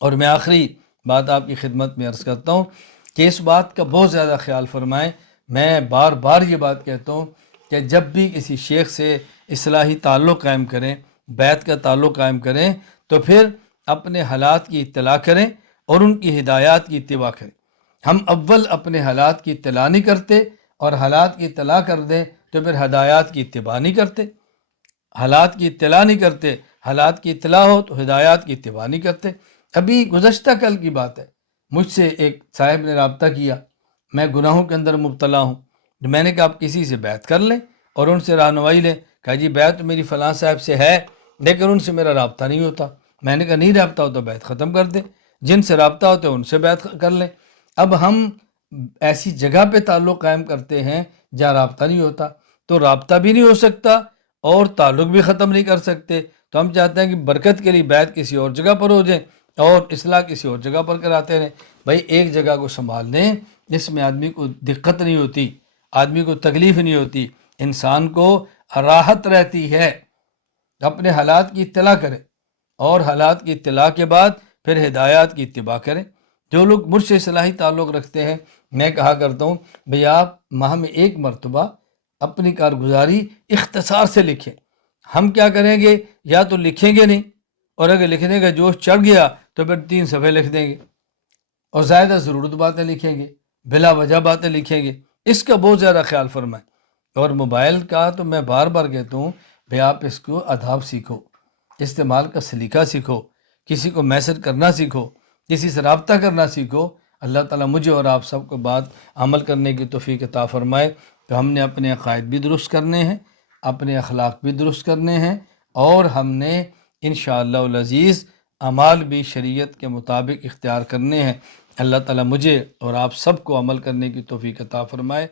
اور میں آخری بات آپ کی خدمت میں عرض کرتا ہوں کہ اس بات کا بہت زیادہ خیال فرمائیں۔ میں بار بار یہ بات کہتا ہوں کہ جب بھی کسی شیخ سے اصلاحی تعلق قائم کریں، بیعت کا تعلق قائم کریں، تو پھر اپنے حالات کی اطلاع کریں اور ان کی ہدایات کی اتباع کریں۔ ہم اول اپنے حالات کی اطلاع نہیں کرتے، اور حالات کی اطلاع کر دیں تو پھر ہدایات کی اتباع نہیں کرتے۔ حالات کی اطلاع نہیں کرتے، حالات کی اطلاع ہو تو ہدایات کی اتباع نہیں کرتے۔ ابھی گزشتہ کل کی بات ہے، مجھ سے ایک صاحب نے رابطہ کیا، میں گناہوں کے اندر مبتلا ہوں، میں نے کہا آپ کسی سے بیعت کر لیں اور ان سے رہنمائی لیں۔ کہا جی بیعت میری فلاں صاحب سے ہے لیکن ان سے میرا رابطہ نہیں ہوتا۔ میں نے کہا نہیں رابطہ ہو تو بیعت ختم کر دیں، جن سے رابطہ ہوتا ہے ان سے بیعت کر لیں۔ اب ہم ایسی جگہ پہ تعلق قائم کرتے ہیں جہاں رابطہ نہیں ہوتا، تو رابطہ بھی نہیں ہو سکتا اور تعلق بھی ختم نہیں کر سکتے۔ تو ہم چاہتے ہیں کہ برکت کے لیے بیعت کسی اور جگہ پر ہو جائے اور اصلاح کسی اور جگہ پر کراتے رہیں۔ بھائی ایک جگہ کو سنبھال لیں جس میں آدمی کو دقت نہیں ہوتی، آدمی کو تکلیف نہیں ہوتی، انسان کو راحت رہتی ہے۔ اپنے حالات کی اطلاع کریں اور حالات کی اطلاع کے بعد پھر ہدایات کی اتباع کریں۔ جو لوگ مجھ سے اصلاحی تعلق رکھتے ہیں، میں کہا کرتا ہوں بھئی آپ ماہ میں ایک مرتبہ اپنی کارگزاری اختصار سے لکھیں۔ ہم کیا کریں گے، یا تو لکھیں گے نہیں، اور اگر لکھنے کا جوش چڑھ گیا تو پھر 3 صفحے لکھ دیں گے اور زیادہ ضرورت باتیں لکھیں گے، بلا وجہ باتیں لکھیں گے۔ اس کا بہت زیادہ خیال فرمائیں۔ اور موبائل کا تو میں بار بار کہتا ہوں بھئی آپ اس کو آداب سیکھو، استعمال کا سلیقہ سیکھو، کسی کو میسج کرنا سیکھو، کسی سے رابطہ کرنا سیکھو۔ اللہ تعالیٰ مجھے اور آپ سب کو بات عمل کرنے کی توفیق عطا فرمائے۔ تو ہم نے اپنے عقائد بھی درست کرنے ہیں، اپنے اخلاق بھی درست کرنے ہیں، اور ہم نے انشاءاللہ العزیز اعمال بھی شریعت کے مطابق اختیار کرنے ہیں۔ اللہ تعالیٰ مجھے اور آپ سب کو عمل کرنے کی توفیق عطا فرمائے۔